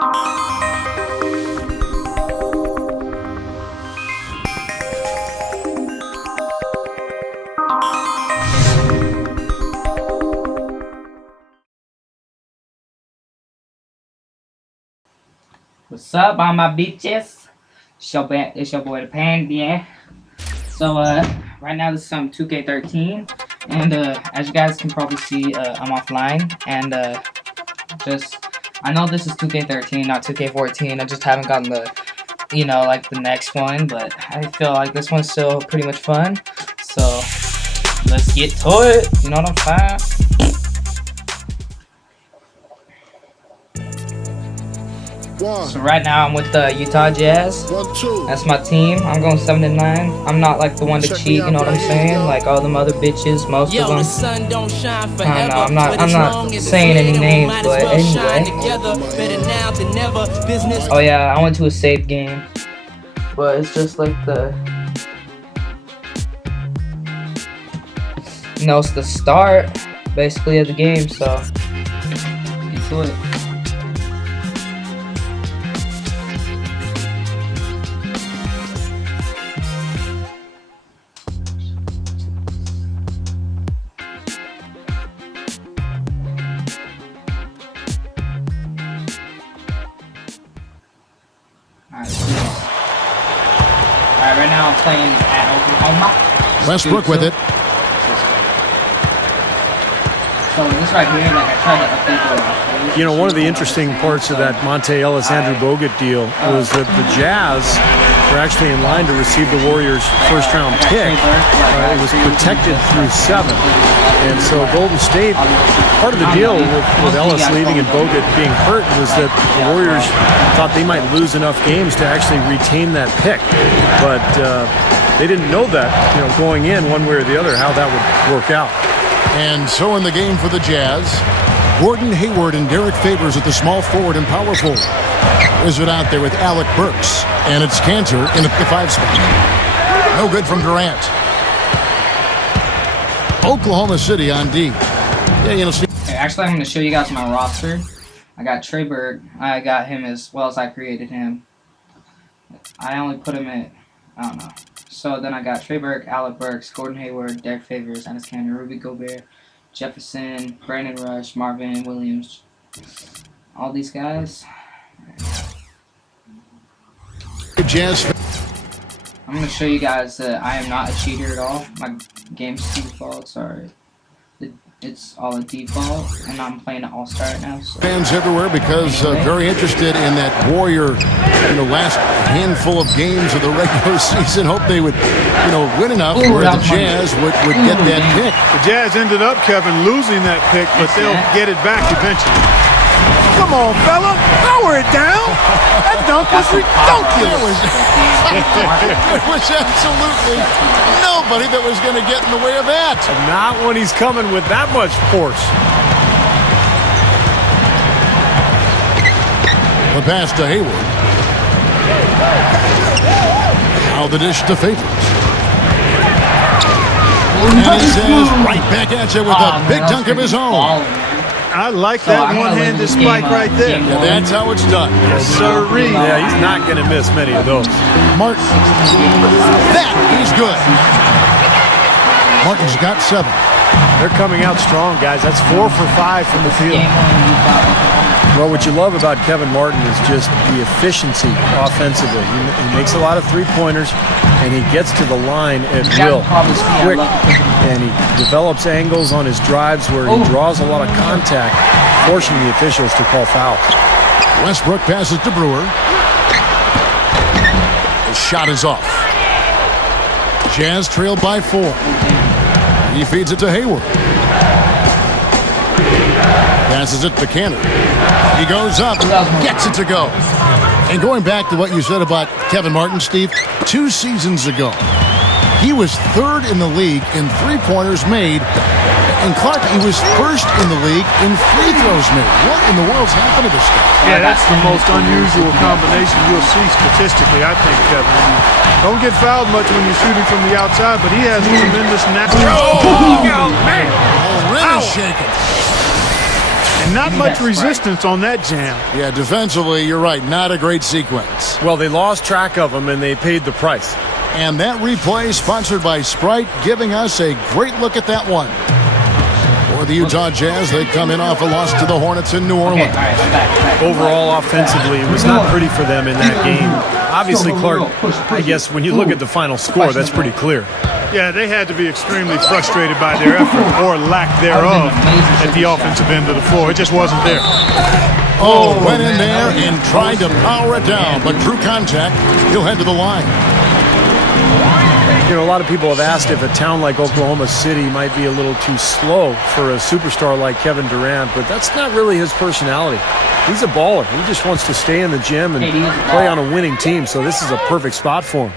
What's up, all my bitches? It's your boy the Pan, yeah. So right now this is some 2K13, and as you guys can probably see, I'm offline, and I know this is 2K13, not 2K14. I just haven't gotten the, like the next one, but I feel like this one's still pretty much fun. So let's get to it. You know what I'm saying? So right now I'm with the Utah Jazz. That's my team. I'm going 7-9. I'm not like the one to cheat, you know what I'm saying? Like all them other bitches, most of them. I don't know, I'm not saying any names, but anyway. Oh yeah, I went to a save game, but it's just like it's the start basically of the game, so get to it. Alright, right now I'm playing at Oklahoma. Westbrook with it. So this right here, like I tried to update the... You know, one of the interesting parts of that Monte Ellis-Andrew Bogut deal was that the Jazz were actually in line to receive the Warriors' first-round pick. It was protected through 7. And so Golden State, part of the deal with Ellis leaving and Bogut being hurt was that the Warriors thought they might lose enough games to actually retain that pick. But they didn't know that, going in one way or the other, how that would work out. And so in the game for the Jazz, Gordon Hayward and Derek Favors at the small forward and power forward. Wizard out there with Alec Burks. And it's Cantor in at the 5 spot. No good from Durant. Oklahoma City on D. Yeah, Actually, I'm going to show you guys my roster. I got Trey Burke. I got him as well as I created him. I only put him at, I don't know. So then I got Trey Burke, Alec Burks, Gordon Hayward, Derek Favors, Enes Kanter, Rudy Gobert, Jefferson, Brandon Rush, Marvin Williams. All these guys. Jazz. I'm going to show you guys that I am not a cheater at all. My game's default, sorry. It's all a default, and I'm playing an all-star right now. So. Fans everywhere because very interested in that Warrior, last handful of games of the regular season. Hope they would, win enough where the Jazz would get that pick. The Jazz ended up, Kevin, losing that pick, but they'll get it back eventually. Come on, fella, power it down. That dunk was ridiculous. There was absolutely nobody that was going to get in the way of that. Not when he's coming with that much force. The pass to Hayward. Now the dish to Favors. And he says right back at you with a big dunk of his own. I like that one-handed spike right there. Yeah, that's how it's done. Yes, sirree. Yeah, he's not going to miss many of those. Martin. That is good. Martin's got 7. They're coming out strong, guys. That's 4 for 5 from the field. Well, what you love about Kevin Martin is just the efficiency offensively. He makes a lot of three-pointers, and he gets to the line at will. He's quick, and he develops angles on his drives where he draws a lot of contact, forcing the officials to call fouls. Westbrook passes to Brewer. The shot is off. Jazz trailed by 4. He feeds it to Hayward. Passes it to Kanter. He goes up, gets it to go. And going back to what you said about Kevin Martin, Steve, 2 seasons ago, he was 3rd in the league in three-pointers made. And Clark, he was 1st in the league in free throws made. What in the world's happened to this guy? Yeah, that's the most unusual combination you'll see statistically, I think, Kevin. Don't get fouled much when you're shooting from the outside, but he has tremendous natural. Oh, man! Oh, rim is shaking. And And not much resistance on that jam. Yeah, defensively, you're right. Not a great sequence. Well, they lost track of him, and they paid the price. And that replay sponsored by Sprite, giving us a great look at that one. For the Utah Jazz, they come in off a loss to the Hornets in New Orleans. Okay, all right, I'm back. Overall, offensively, it was not pretty for them in that game. Obviously, Clark, I guess when you look at the final score, that's pretty clear. Yeah, they had to be extremely frustrated by their effort or lack thereof at the offensive end of the floor. It just wasn't there. Oh, went in there and tried to power it down, but through contact, he'll head to the line. You know, a lot of people have asked if a town like Oklahoma City might be a little too slow for a superstar like Kevin Durant, but that's not really his personality. He's a baller. He just wants to stay in the gym and play on a winning team, so this is a perfect spot for him.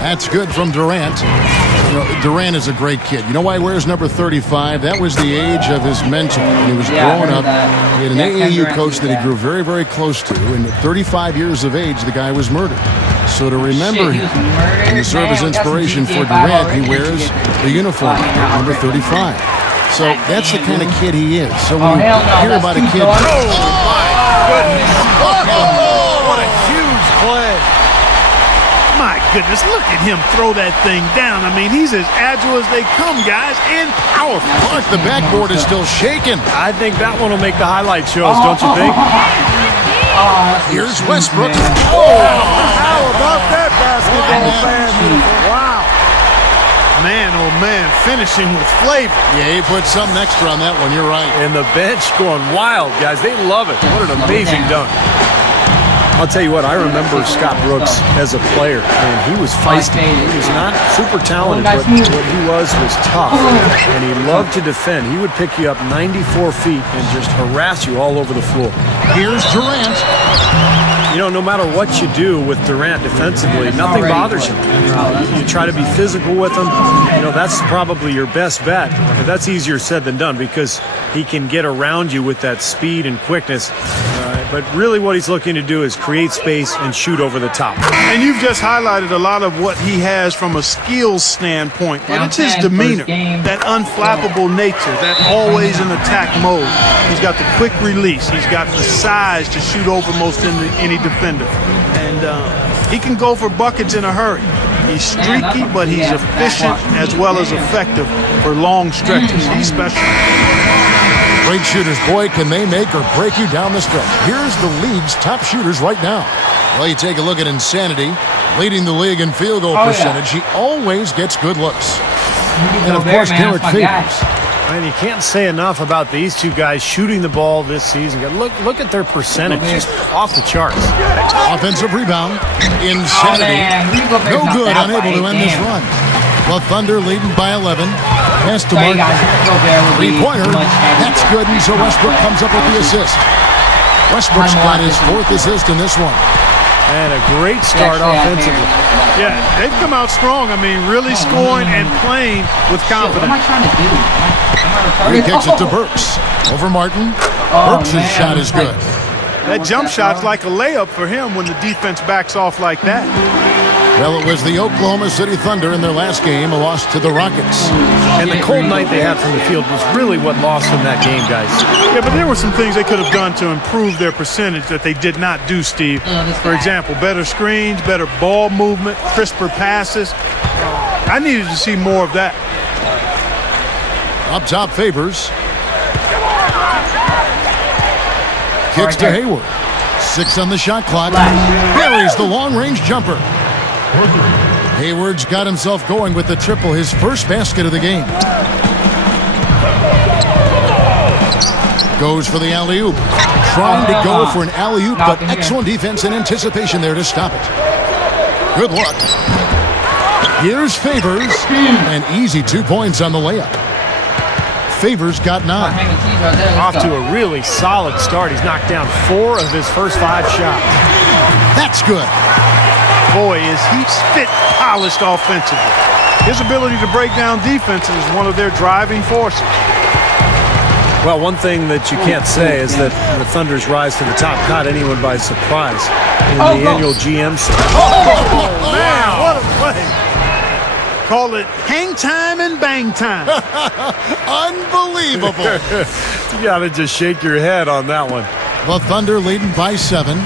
That's good from Durant. You know, Durant is a great kid. You know why he wears number 35? That was the age of his mentor. When he was growing up, he had an AAU coach that he grew very, very close to. And at 35 years of age, the guy was murdered. So to remember him and to serve as inspiration for Durant, he wears the uniform, number 35. So that's the kind of kid he is. So when you hear about a kid... Oh, my goodness. What a huge play. My goodness, look at him throw that thing down. I mean, he's as agile as they come, guys, and powerful. Clark, the backboard is still shaking. I think that one will make the highlight shows, don't you think? Here's Westbrook. How about that, basketball fans? Wow. Man, oh man, finishing with flavor. Yeah, he put something extra on that one. You're right. And the bench going wild, guys. They love it. What an amazing dunk. I'll tell you what, I remember Scott Brooks as a player, and he was feisty. He was not super talented, but what he was tough, and he loved to defend. He would pick you up 94 feet and just harass you all over the floor. Here's Durant. You know, no matter what you do with Durant defensively, nothing bothers him. You try to be physical with him. You know, that's probably your best bet. But that's easier said than done because he can get around you with that speed and quickness. But really what he's looking to do is create space and shoot over the top. And you've just highlighted a lot of what he has from a skills standpoint. But it's his demeanor, that unflappable nature, that always in attack mode. He's got the quick release. He's got the size to shoot over most any defender. And he can go for buckets in a hurry. He's streaky, but he's efficient as well as effective for long stretches. He's special. Great shooters, boy, can they make or break you down the stretch. Here's the league's top shooters right now. Well, you take a look at Insanity, leading the league in field goal percentage. He always gets good looks. And, of course, Derek Favors. And you can't say enough about these two guys shooting the ball this season. Look at their percentage, just off the charts. Offensive rebound. Insanity. No good, unable to end this run. Well, Thunder leading by 11. Pass to Mark. Three-pointer. That's good, and so Westbrook comes up with the assist. Westbrook's got his fourth assist in this one. And a great start offensively. Yeah, they've come out strong. I mean, really scoring and playing with confidence. What am I trying to do? He kicks it to Burks. Over Martin. Burks' shot is good. That jump shot's like a layup for him when the defense backs off like that. Well, it was the Oklahoma City Thunder in their last game, a loss to the Rockets. And the cold night they had from the field was really what lost them that game, guys. Yeah, but there were some things they could have done to improve their percentage that they did not do, Steve. For example, better screens, better ball movement, crisper passes. I needed to see more of that. Up top, Favors. Kicks to Hayward. 6 on the shot clock. Buries the long-range jumper. Hayward's got himself going with the triple, his first basket of the game. Goes for the alley-oop. Trying to go for an alley-oop, but excellent defense and anticipation there to stop it. Good luck. Here's Favors, and easy 2 points on the layup. Favors got 9. Off to a really solid start. He's knocked down 4 of his first 5 shots. That's good. Boy, is he spit polished offensively. His ability to break down defenses is one of their driving forces. Well, one thing that you can't say is that the Thunder's rise to the top caught anyone by surprise in the annual GM search. Oh, man, what a play. Call it hang time and bang time. Unbelievable. You got to just shake your head on that one. The Thunder leading by 7.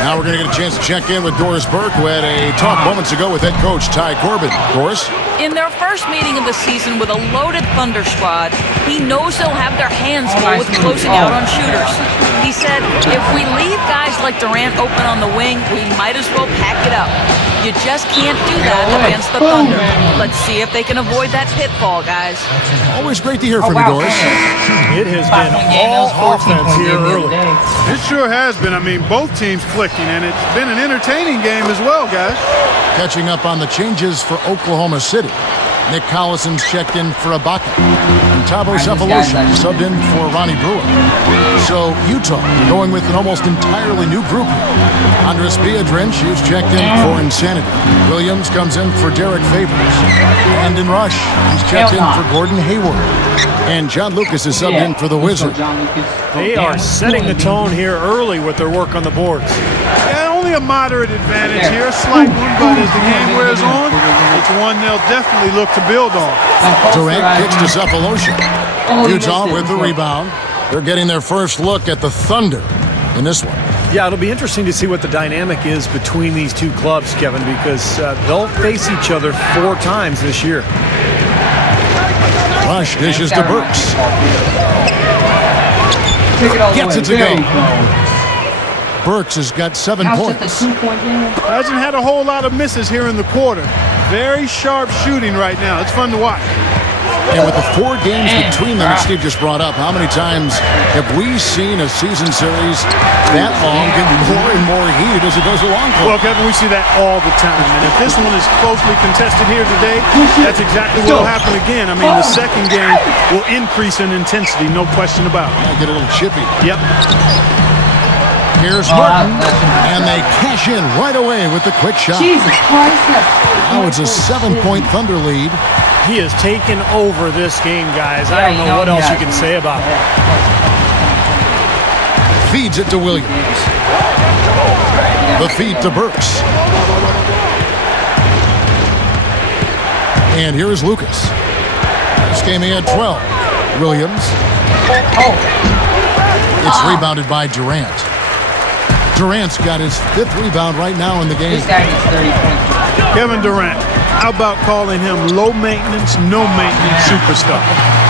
Now we're going to get a chance to check in with Doris Burke, who had a talk moments ago with head coach Ty Corbin. Doris? In their first meeting of the season with a loaded Thunder squad, he knows they'll have their hands full with closing out on shooters. He said, if we leave guys like Durant open on the wing, we might as well pack it up. You just can't do that against the Thunder. Let's see if they can avoid that pitfall, guys. Always great to hear from you, Doris. It has been all offense here early. It sure has been. I mean, both teams clicking, and it's been an entertaining game as well, guys. Catching up on the changes for Oklahoma City. Nick Collison's checked in for Ibaka. And Thabo Sefolosha subbed in for Ronnie Brewer. So Utah going with an almost entirely new group here. Andres Biedrins is checked in for Insanity. Williams comes in for Derek Favors. Brandon Rush is checked in for Gordon Hayward. And John Lucas is subbed in for the Wizard. They are setting the tone here early with their work on the boards. Yeah, only a moderate advantage here, a slight one, but as the game wears on, it's one they'll definitely look to build on. Durant kicks to Sefolosha. Utah with the rebound. They're getting their first look at the Thunder in this one. Yeah, it'll be interesting to see what the dynamic is between these two clubs, Kevin, because they'll face each other 4 times this year. Rush dishes to Burks. Gets it to go. Burks has got 7 points. Hasn't had a whole lot of misses here in the quarter. Very sharp shooting right now. It's fun to watch. And with the 4 games between them that Steve just brought up, how many times have we seen a season series that long get more and more heated as it goes along? Well, Kevin, we see that all the time. And if this one is closely contested here today, that's exactly what will happen again. I mean, the second game will increase in intensity, no question about it. I get a little chippy. Yep. Here's Martin, and they cash in right away with the quick shot. Jesus Christ. Now it's a 7-point Thunder lead. He has taken over this game, guys. I don't know what else you can say about it. Feeds it to Williams. The feed to Burks. And here is Lucas. This game he had 12. Williams. It's rebounded by Durant. Durant's got his 5th rebound right now in the game. This guy gets 30 points. Kevin Durant, how about calling him low maintenance, no maintenance superstar?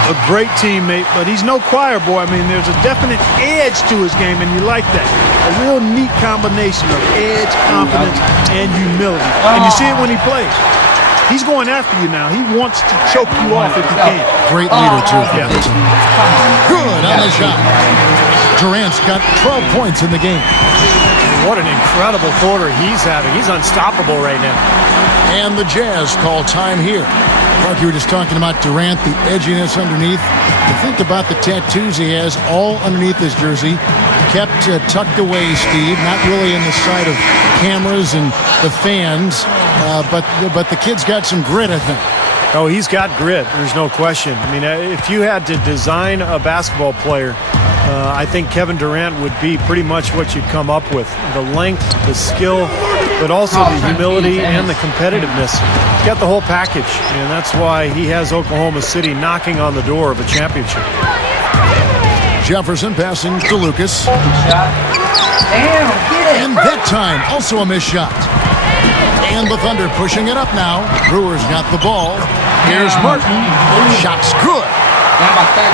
A great teammate, but he's no choir boy. I mean, there's a definite edge to his game, and you like that. A real neat combination of edge, confidence, and humility. And you see it when he plays. He's going after you now. He wants to choke you off if he can. Great leader, too. Yeah. Good on the shot. Durant's got 12 points in the game. What an incredible quarter he's having. He's unstoppable right now. And the Jazz call time here. Mark, you were just talking about Durant, the edginess underneath. You think about the tattoos he has all underneath his jersey. Kept tucked away, Steve. Not really in the sight of cameras and the fans. But the kid's got some grit, I think. Oh, he's got grit. There's no question. I mean, if you had to design a basketball player, I think Kevin Durant would be pretty much what you'd come up with. The length, the skill, but also the humility and the competitiveness. He's got the whole package, and that's why he has Oklahoma City knocking on the door of a championship. Jefferson passing to Lucas. Shot. Damn, get it. And that time, also a missed shot. And the Thunder pushing it up now. Brewers got the ball. Here's Martin. Shot's good.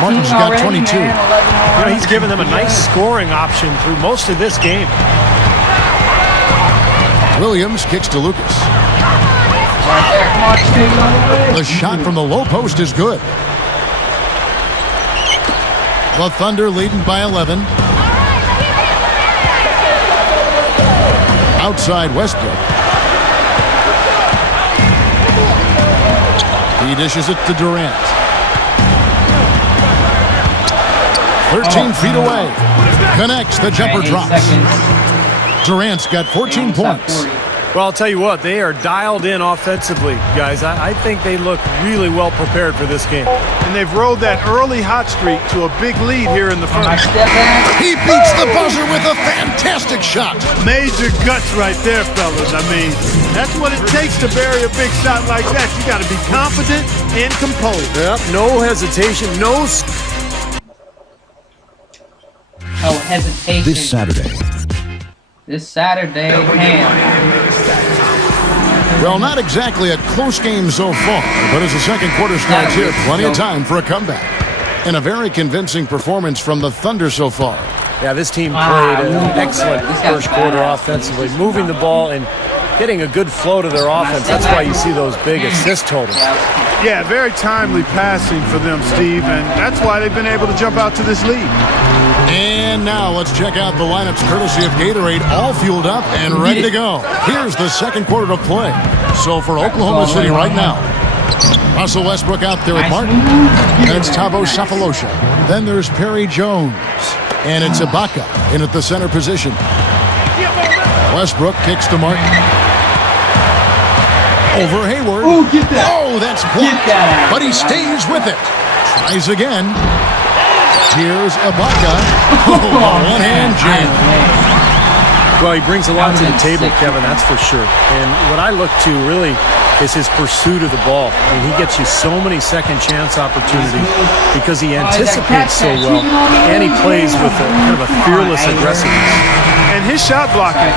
Martin's got 22. You know, he's given them a nice scoring option through most of this game. Williams kicks to Lucas. The shot from the low post is good. The Thunder leading by 11. Outside Westbrook. He dishes it to Durant. 13 feet away. Connects, the jumper drops. Durant's got 14 points. Well, I'll tell you what, they are dialed in offensively, guys. I think they look really well prepared for this game. And they've rode that early hot streak to a big lead here in the first. He beats the buzzer with a fantastic shot. Major guts right there, fellas. I mean, that's what it takes to bury a big shot like that. You got to be confident and composed. Yep, no hesitation, no... Oh, hesitation. This Saturday. This Saturday, man. Well, not exactly a close game so far, but as the second quarter starts here, plenty of time for a comeback. And a very convincing performance from the Thunder so far. Yeah, this team played an excellent first quarter offensively, moving the ball and getting a good flow to their offense. That's why you see those big assist totals. Yeah, very timely passing for them, Steve, and that's why they've been able to jump out to this lead. And now let's check out the lineups courtesy of Gatorade, all fueled up and ready to go. Here's the second quarter to play. So for Oklahoma City right now, Russell Westbrook out there with Martin. That's Thabo Sefolosha. Then there's Perry Jones. And it's Ibaka in at the center position. Westbrook kicks to Martin. Over Hayward. Oh, get that. Oh, that's blocked. Get that. But he stays with it. Tries again. Here's Ibaka. One-hand jam. Well, he brings a lot to the table, Kevin, that's for sure. And what I look to really is his pursuit of the ball. I mean, he gets you so many second chance opportunities because he anticipates so well, and he plays with a kind of a fearless aggressiveness. And his shot blocking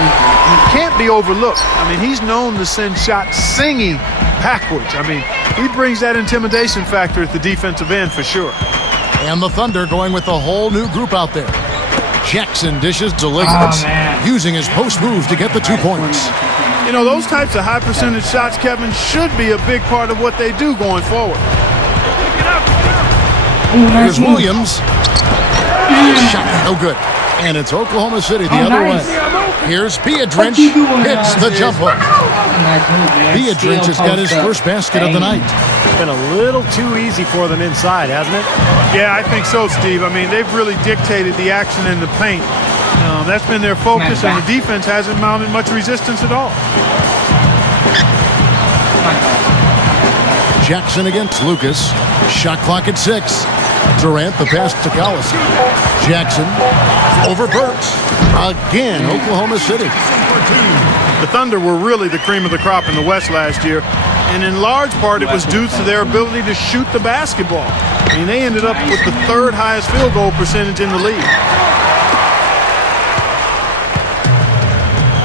can't be overlooked. I mean, he's known to send shots singing backwards. I mean, he brings that intimidation factor at the defensive end for sure. And the Thunder going with a whole new group out there. Jackson dishes to Liggins, using his post move to get the 2 points. You know, those types of high percentage shots, Kevin, should be a big part of what they do going forward. Here's Williams. Shot no good. And it's Oklahoma City the other way. Here's Biedrins. Hits the jump hook. Biedrins has got his first basket of the night. Been a little too easy for them inside, hasn't it? Yeah, I think so, Steve. I mean, they've really dictated the action in the paint. That's been their focus, and the defense hasn't mounted much resistance at all. Jackson against Lucas. Shot clock at 6. Durant the pass to Collison. Jackson over Burks. Again, Oklahoma City. The Thunder were really the cream of the crop in the West last year, and in large part it was due to their ability to shoot the basketball. I mean, they ended up with the third highest field goal percentage in the league.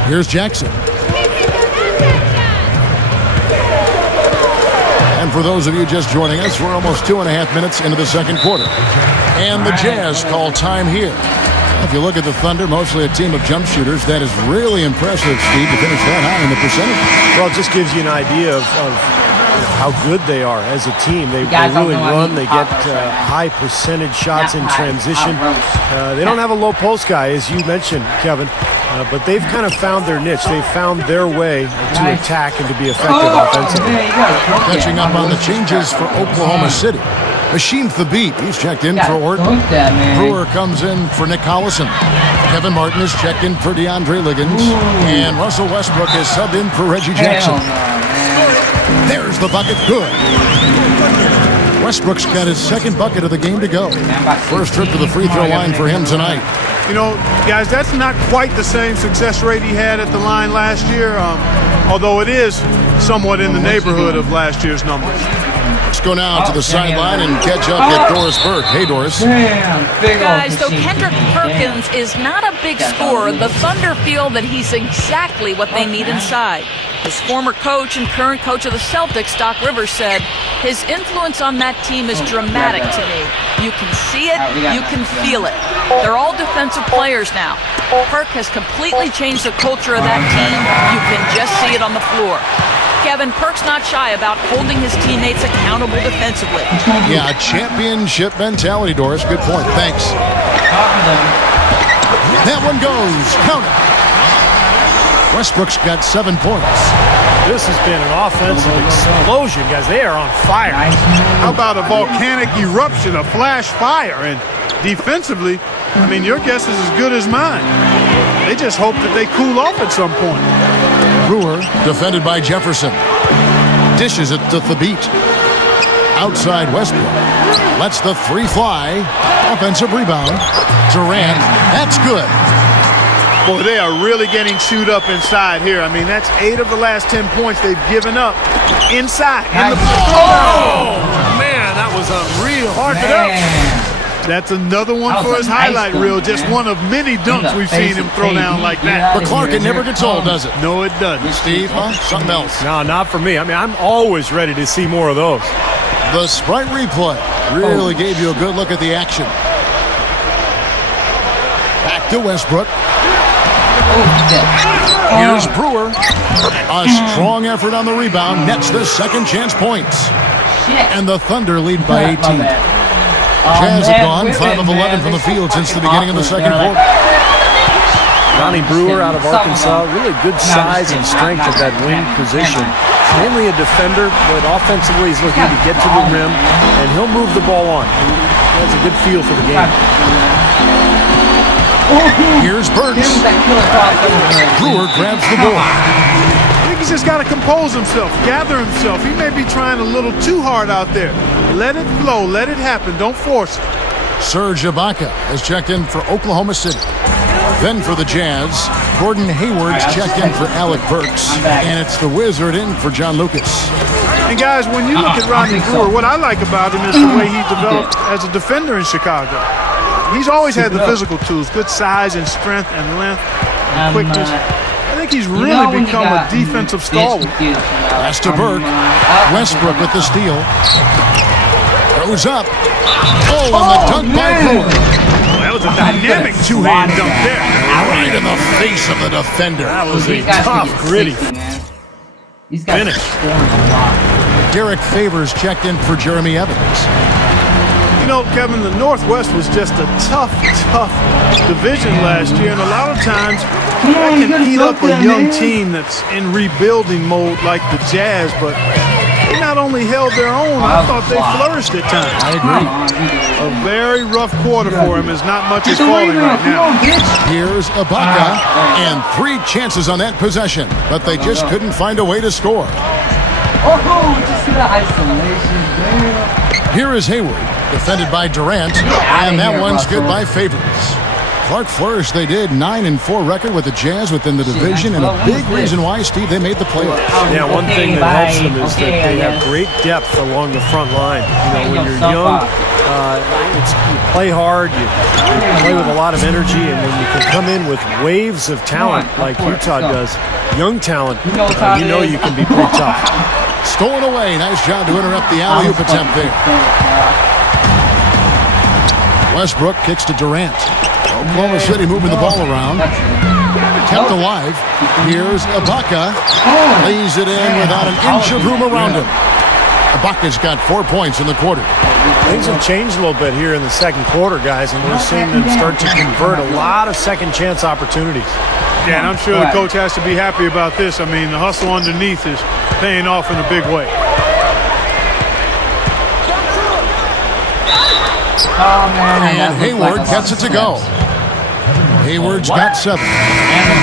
Here's Jackson. And for those of you just joining us, we're almost 2.5 minutes into the second quarter. And the Jazz call time here. If you look at the Thunder, mostly a team of jump shooters, that is really impressive, Steve, to finish that high in the percentage. Well, it just gives you an idea of how good they are as a team. They really run. They get high percentage shots in transition. They don't have a low post guy, as you mentioned, Kevin, but they've kind of found their niche. They've found their way to attack and to be effective offensively. Catching up on the changes for Oklahoma City. Machine Thabit, he's checked in for Orton. Brewer comes in for Nick Collison. Kevin Martin is checked in for DeAndre Liggins. And Russell Westbrook is subbed in for Reggie Jackson. There's the bucket, good. Westbrook's got his second bucket of the game to go. First trip to the free throw line for him tonight. You know, guys, that's not quite the same success rate he had at the line last year, although it is somewhat in the neighborhood of last year's numbers. Let's go now to the sideline and catch up with Doris Burke. Hey, Doris. Guys, though Kendrick Perkins is not a big scorer, the Thunder feel that he's exactly what they need inside. His former coach and current coach of the Celtics, Doc Rivers, said, his influence on that team is dramatic to me. You can see it, you can feel it. They're all defensive players now. Perk has completely changed the culture of that team. You can just see it on the floor. Kevin, Perk's not shy about holding his teammates accountable defensively. Yeah, a championship mentality, Doris. Good point. Thanks. That one goes. Count it. Westbrook's got 7 points. This has been an offensive explosion, guys. They are on fire. How about a volcanic eruption, a flash fire? And defensively, I mean, your guess is as good as mine. They just hope that they cool off at some point. Brewer, defended by Jefferson. Dishes it to Thabit. Outside Westbrook. Lets the three fly. Offensive rebound. Durant. That's good. Boy, they are really getting chewed up inside here. I mean, that's 8 of the last 10 points they've given up inside. In the Oh, man, that was unreal. Hark it up. That's another one for his highlight reel. Just one of many dunks we've seen him throw down like that. But Clark, it never gets old, does it? No, it doesn't. Steve, huh? Something else. No, not for me. I mean, I'm always ready to see more of those. The Sprite replay really gave you a good look at the action. Back to Westbrook. Here's Brewer. A strong effort on the rebound. Nets the second chance points. And the Thunder lead by 18. Jazz have gone 5 of 11 from the field since the beginning of the second quarter. Ronnie Brewer out of Arkansas, really good size and strength at that wing position. Mainly a defender, but offensively he's looking to get to the rim, and he'll move the ball on. He has a good feel for the game. Here's Burks. Brewer grabs the ball. I think he's just got to compose himself, gather himself. He may be trying a little too hard out there. Let it flow, let it happen, don't force it. Serge Ibaka has checked in for Oklahoma City. Then for the Jazz, Gordon Hayward's checked in for Alec Burks. And it's the Wizard in for John Lucas. And guys, when you look at Ronnie Brewer, what I like about him is the way he developed as a defender in Chicago. He's always had the physical tools, good size and strength and length and quickness. I think he's really become a defensive stalwart. Pass to Burke. Westbrook with the steal. Goes up. Oh, and the dunk by Brewer. That was a dynamic two-hand dunk there. Right in the face of the defender. That was a tough, gritty finish. Derek Favors checked in for Jeremy Evans. You know, Kevin, the Northwest was just a tough division last year, and a lot of times that can heat up a young team that's in rebuilding mode like the Jazz, but they not only held their own, I thought they flourished at times. I agree. A very rough quarter for him, as not much is falling right now. Here's Ibaka, and 3 chances on that possession, but they just couldn't find a way to score. Just the isolation there. Here is Hayward, defended by Durant, and that one's good by Favors. Clark flourished. They did 9-4 record with the Jazz within the division, and a big reason why, Steve, they made the playoffs. Yeah, one thing that helps them is that they have great depth along the front line. You know, when you're young, you play hard, you play with a lot of energy, and when you can come in with waves of talent like Utah does, young talent, you know you can be pretty tough. Stolen away. Nice job to interrupt the alley-oop attempt there. Westbrook kicks to Durant. Oklahoma City moving the ball around. Kept alive. Here's Ibaka. Lays it in without an inch of room around him. Ibaka's got 4 points in the quarter. Things have changed a little bit here in the second quarter, guys, and we're seeing them start to convert a lot of second-chance opportunities. Yeah, and I'm sure the coach has to be happy about this. I mean, the hustle underneath is paying off in a big way. And Hayward gets it to go. Hayward's got 7.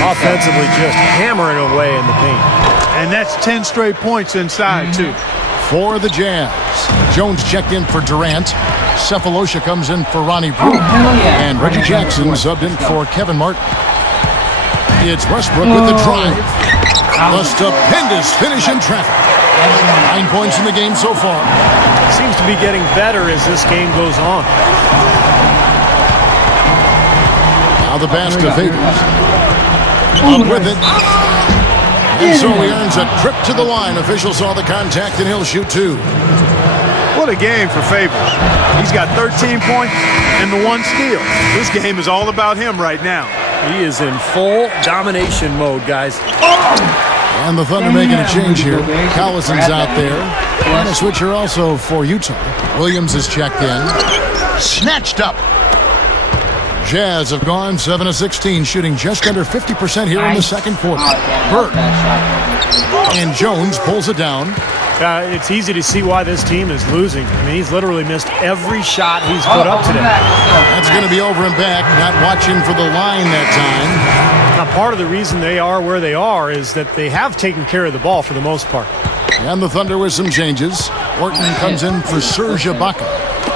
Offensively just hammering away in the paint. And that's 10 straight points inside, too. For the Jazz, Jones checked in for Durant. Cephalosha comes in for Ronnie Brewer. And Reggie Jackson subbed in for Kevin Martin. It's Westbrook with the drive. The stupendous finish in traffic. 9 points in the game so far. Seems to be getting better as this game goes on. Now the pass to Favors. Up with it. And so he earns a trip to the line. Official saw the contact and he'll shoot 2. What a game for Favors. He's got 13 points and the 1 steal. This game is all about him right now. He is in full domination mode, guys. And the Thunder making a change here. Collison's out there. And a switcher also for Utah. Williams is checked in. Snatched up. Jazz have gone 7 of 16, shooting just under 50% here in the second quarter. Burke. And Jones pulls it down. It's easy to see why this team is losing. I mean, he's literally missed every shot he's put up today. That's going to be over and back, not watching for the line that time. Now, part of the reason they are where they are is that they have taken care of the ball for the most part. And the Thunder with some changes. Orton comes in for Serge Ibaka.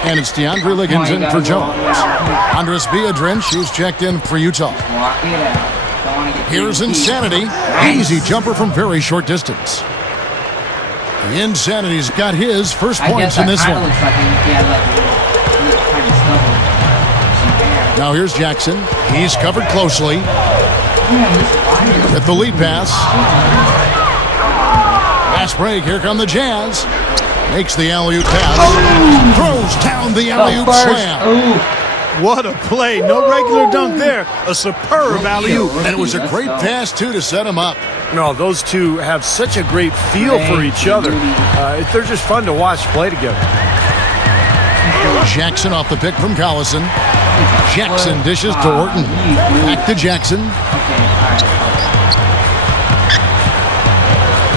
And it's DeAndre Liggins in for Jones. Andres Biedrins, she's checked in for Utah. Here's Insanity. Easy jumper from very short distance. The Insanity's got his first points in this one. Now here's Jackson. He's covered closely. At the lead pass. Fast break. Here come the Jazz. Makes the alley-oop pass. Throws down the alley-oop slam. What a play. No regular dunk there. A superb alley-oop. And it was a great pass, too, to set him up. No, those two have such a great feel for each other. They're just fun to watch play together. Jackson off the pick from Collison. Jackson dishes to Orton. Back to Jackson.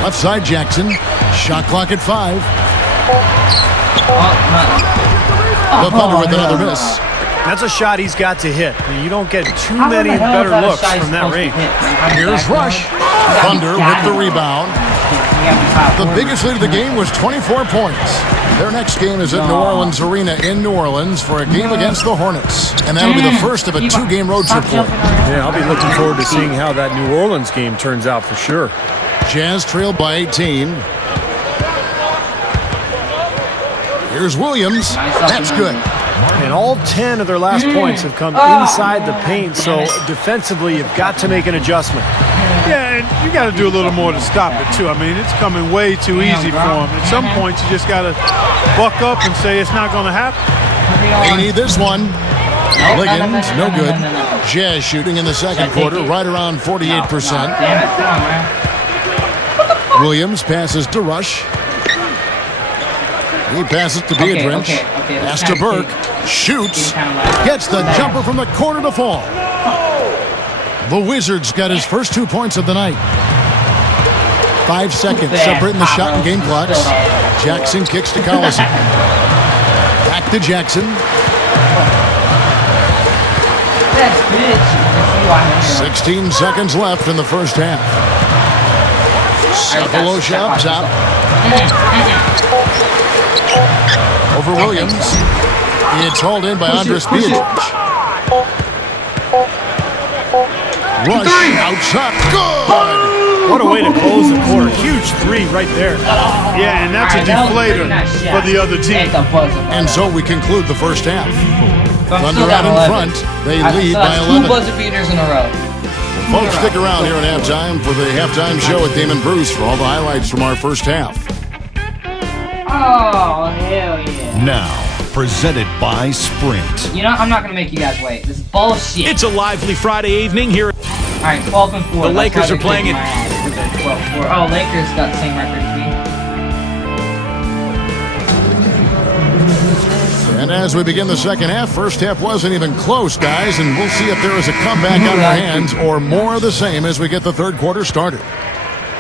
Left side Jackson. Shot clock at 5. The Thunder with another miss. That's a shot he's got to hit. You don't get too many better looks from that range. Here's Rush. Thunder with the rebound. The biggest lead of the game was 24 points. Their next game is at New Orleans Arena in New Orleans for a game against the Hornets. And that'll be the first of a 2-game road trip for them. Yeah, I'll be looking forward to seeing how that New Orleans game turns out for sure. Jazz trailed by 18. Here's Williams. That's good. And all 10 of their last points have come inside the paint, so defensively you've got to make an adjustment. Yeah, and you got to do a little more to stop it, too. I mean, it's coming way too easy for them. At some point, you just got to buck up and say it's not going to happen. They need this one. Liggins, no good. Jazz shooting in the second quarter, right around 48%. Williams passes to Rush. He passes to Biedrins. Pass to Burke. Shoots. Gets the jumper from the corner to fall. The Wizards got his first 2 points of the night. 5 seconds separating the shot and game clocks. Jackson kicks to Collison. Back to Jackson. 16 seconds left in the first half. Cephalosha up top. Over Williams. It's hauled in by Andres Biedrins. Rush outside. Good! What a way to close the quarter. Huge 3 right there. Yeah, and that's a deflator for the other team. And so we conclude the first half. Thunder out in front. They lead by 11. 2 buzzer beaters in a row. Folks, stick around here at halftime for the halftime show with Damon Bruce for all the highlights from our first half. Oh, hell yeah. Now, presented by Sprint. You know, I'm not going to make you guys wait. This is bullshit. It's a lively Friday evening here. All right, 12-4. The Lakers are playing it. 12-4. Oh, Lakers got the same record as me. And as we begin the second half, first half wasn't even close, guys, and we'll see if there is a comeback on our hands or more of the same as we get the third quarter started.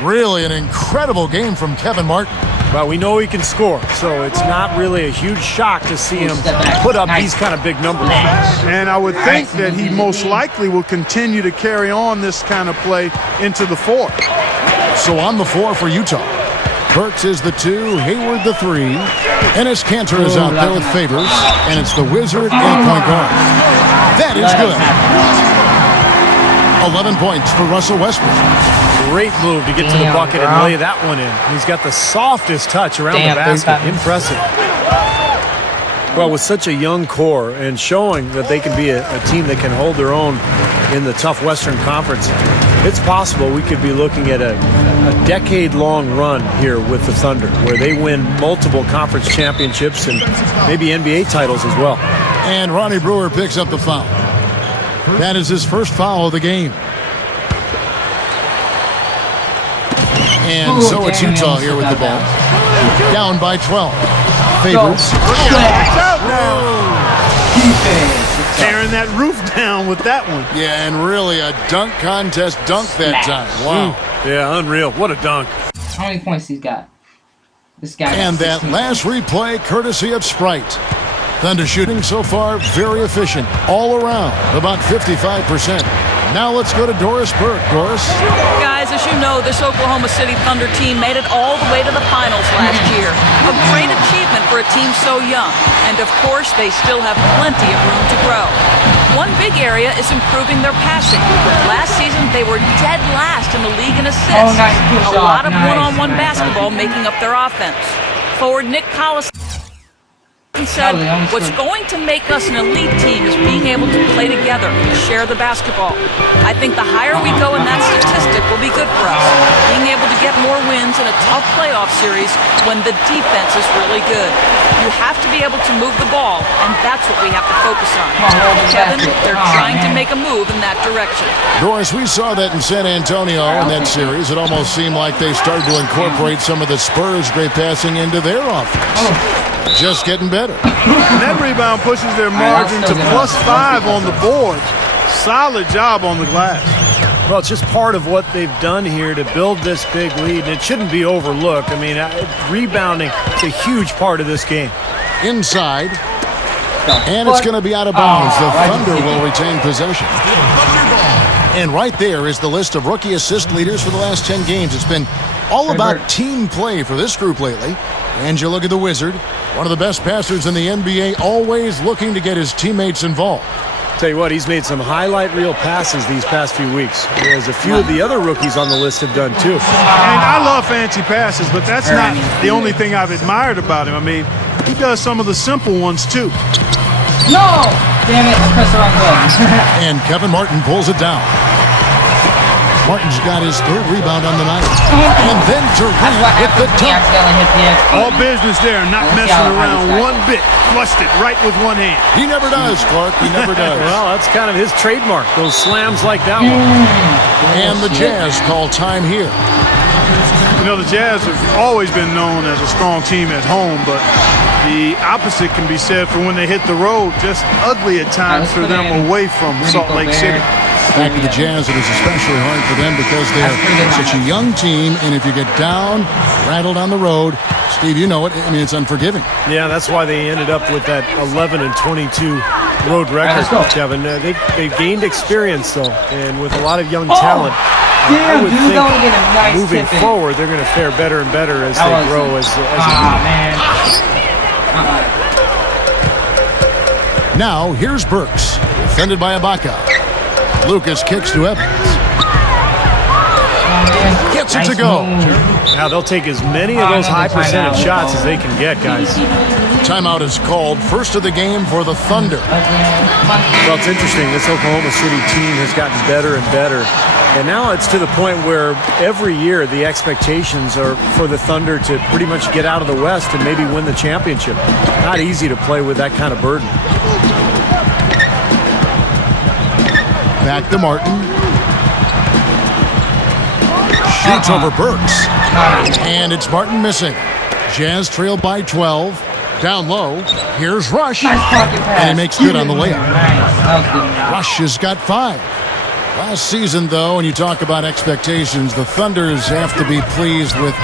Really an incredible game from Kevin Martin. But we know he can score, so it's not really a huge shock to see him put up these kind of big numbers. And I would think that he most likely will continue to carry on this kind of play into the fourth. So on the floor for Utah, Burks is the 2, Hayward the 3, Enes Kanter is out there with Favors, and it's the Wizard and point guard. That is good. 11 points for Russell Westbrook. Great move to get to the bucket and lay that one in. He's got the softest touch around the basket. Impressive. Well, with such a young core and showing that they can be a team that can hold their own in the tough Western Conference, it's possible we could be looking at a decade-long run here with the Thunder, where they win multiple conference championships and maybe NBA titles as well. And Ronnie Brewer picks up the foul. That is his first foul of the game. And so it's Utah here with the ball. Down by 12. Favors. Tearing that roof down with that one. Yeah, and really a dunk contest dunk that time. Wow. Yeah, unreal. What a dunk. How many points he's got? This guy. And that last replay courtesy of Sprite. Thunder shooting so far very efficient all around, about 55%. Now let's go to Doris Burke. Doris? Guys, as you know, this Oklahoma City Thunder team made it all the way to the finals last year. A great achievement for a team so young. And of course, they still have plenty of room to grow. One big area is improving their passing. Last season, they were dead last in the league in assists. A lot of one-on-one basketball making up their offense. Forward Nick Collis said, what's going to make us an elite team is being able to play together and share the basketball. I think the higher we go in that statistic will be good for us. Being able to get more wins in a tough playoff series when the defense is really good. You have to be able to move the ball, and that's what we have to focus on. Kevin, they're trying to make a move in that direction. Doris, we saw that in San Antonio in that series. It almost seemed like they started to incorporate some of the Spurs' great passing into their offense. Just getting better. And that rebound pushes their margin to +5 on the boards. Solid job on the glass. Well, it's just part of what they've done here to build this big lead, and it shouldn't be overlooked. I mean, rebounding is a huge part of this game. Inside. And it's going to be out of bounds. The Thunder will retain possession. And right there is the list of rookie assist leaders for the last 10 games. It's been all about team play for this group lately. And you look at the Wizard, one of the best passers in the NBA, always looking to get his teammates involved. Tell you what, he's made some highlight reel passes these past few weeks, whereas a few of the other rookies on the list have done too. And I love fancy passes, but that's not the only thing I've admired about him. I mean, he does some of the simple ones too. No! Damn it, I pressed the wrong button. And Kevin Martin pulls it down. Martin's got his third rebound on the night. And then Durant with the dunk. All business there, not messing around one bit. Flushed it right with one hand. He never does, Clark. He never does. Well, that's kind of his trademark, those slams like that one. And the Jazz call time here. You know, the Jazz have always been known as a strong team at home, but the opposite can be said for when they hit the road. Just ugly at times for them away from Salt Lake City. Back to the Jazz, it is especially hard for them because they're such a young team, and if you get down, rattled on the road, Steve, you know it, I mean, it's unforgiving. Yeah, that's why they ended up with that 11-22 road record, Kevin. They've gained experience, though, and with a lot of young talent, I would think moving forward, they're going to fare better and better as they grow as a team. Now, here's Burks, defended by Ibaka. Lucas kicks to Evans. Gets it to go. Now they'll take as many of those high percentage shots as they can get, guys. Timeout is called. First of the game for the Thunder. Well, it's interesting. This Oklahoma City team has gotten better and better. And now it's to the point where every year the expectations are for the Thunder to pretty much get out of the West and maybe win the championship. Not easy to play with that kind of burden. Back to Martin. Shoots over Burks. And it's Martin missing. Jazz trailed by 12. Down low. Here's Rush. And he makes good on the layup. Rush has got 5. Last season, though, when you talk about expectations, the Thunders have to be pleased with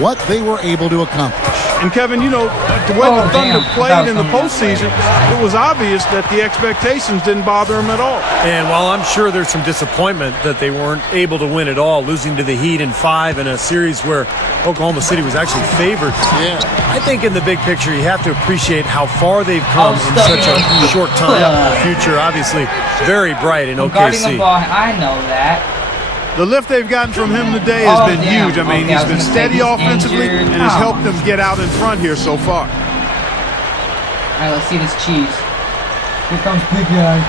what they were able to accomplish. And Kevin, you know, the way the Thunder played in the postseason, it was obvious that the expectations didn't bother them at all. And while I'm sure there's some disappointment that they weren't able to win at all, losing to the Heat in 5 in a series where Oklahoma City was actually favored. Yeah. I think in the big picture, you have to appreciate how far they've come in such a short time. The future, obviously, very bright in OKC. I know that. The lift they've gotten from him today has been huge. I mean, he's been steady offensively and has helped them get out in front here so far. All right, let's see this cheese. Here comes big guy.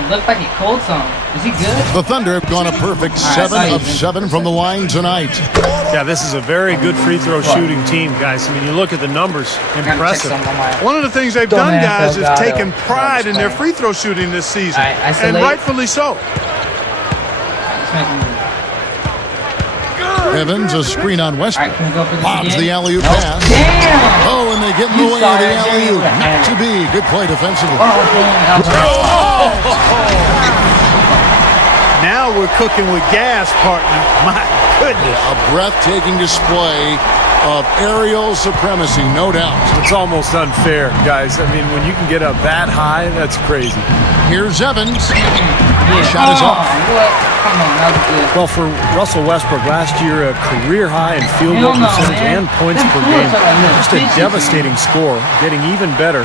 It looked like he cold some. Is he good? The Thunder have gone a perfect 7 of 7 from the line tonight. Yeah, this is a very good free throw shooting team, guys. I mean, you look at the numbers, impressive. One of the things they've done, guys, is taken pride in their free throw shooting this season, and rightfully so. Evans, a screen on Westbrook. Lobs the alley-oop pass. Damn! Oh, and they get in the way of the alley-oop. Not to be. Good play defensively. Now we're cooking with gas, partner. My goodness. A breathtaking display of aerial supremacy, no doubt. It's almost unfair, guys. I mean, when you can get up that high, that's crazy. Here's Evans. Yeah. Shot is off. What? Come on, that was good. Well, for Russell Westbrook, last year a career high in field goal Hell no, percentage man. and points Them per bullets game. are like little Just a bitches, devastating score, getting even better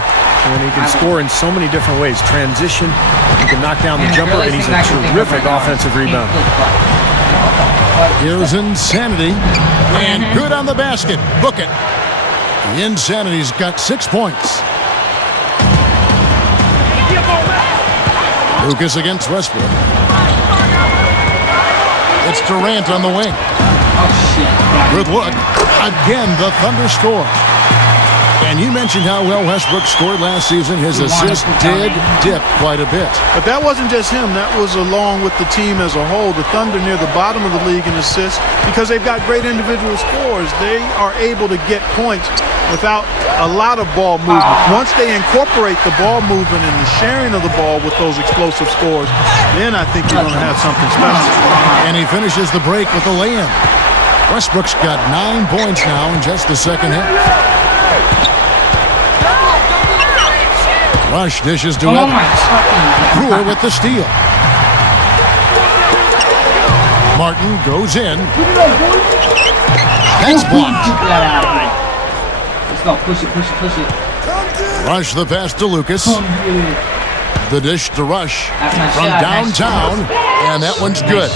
when he can score in so many different ways. Transition, he can knock down the jumper, and he's a terrific offensive rebounder. Here's Insanity. And good on the basket. Book it. The Insanity's got 6 points. Lucas against Westbrook. It's Durant on the wing. Oh, shit. Good look. Again, the Thunder score. And you mentioned how well Westbrook scored last season. His assist did dip quite a bit. But that wasn't just him. That was along with the team as a whole. The Thunder near the bottom of the league in assists because they've got great individual scores. They are able to get points without a lot of ball movement. Once they incorporate the ball movement and the sharing of the ball with those explosive scores, then I think you're going to have something special. And he finishes the break with a lay-in. Westbrook's got 9 points now in just the second half. Rush dishes to Evans. Brewer with the steal. Martin goes in. That's blocked. Let's go. Push it, push it, push it. Rush the pass to Lucas. The dish to Rush That's my from shot. downtown. And that one's good.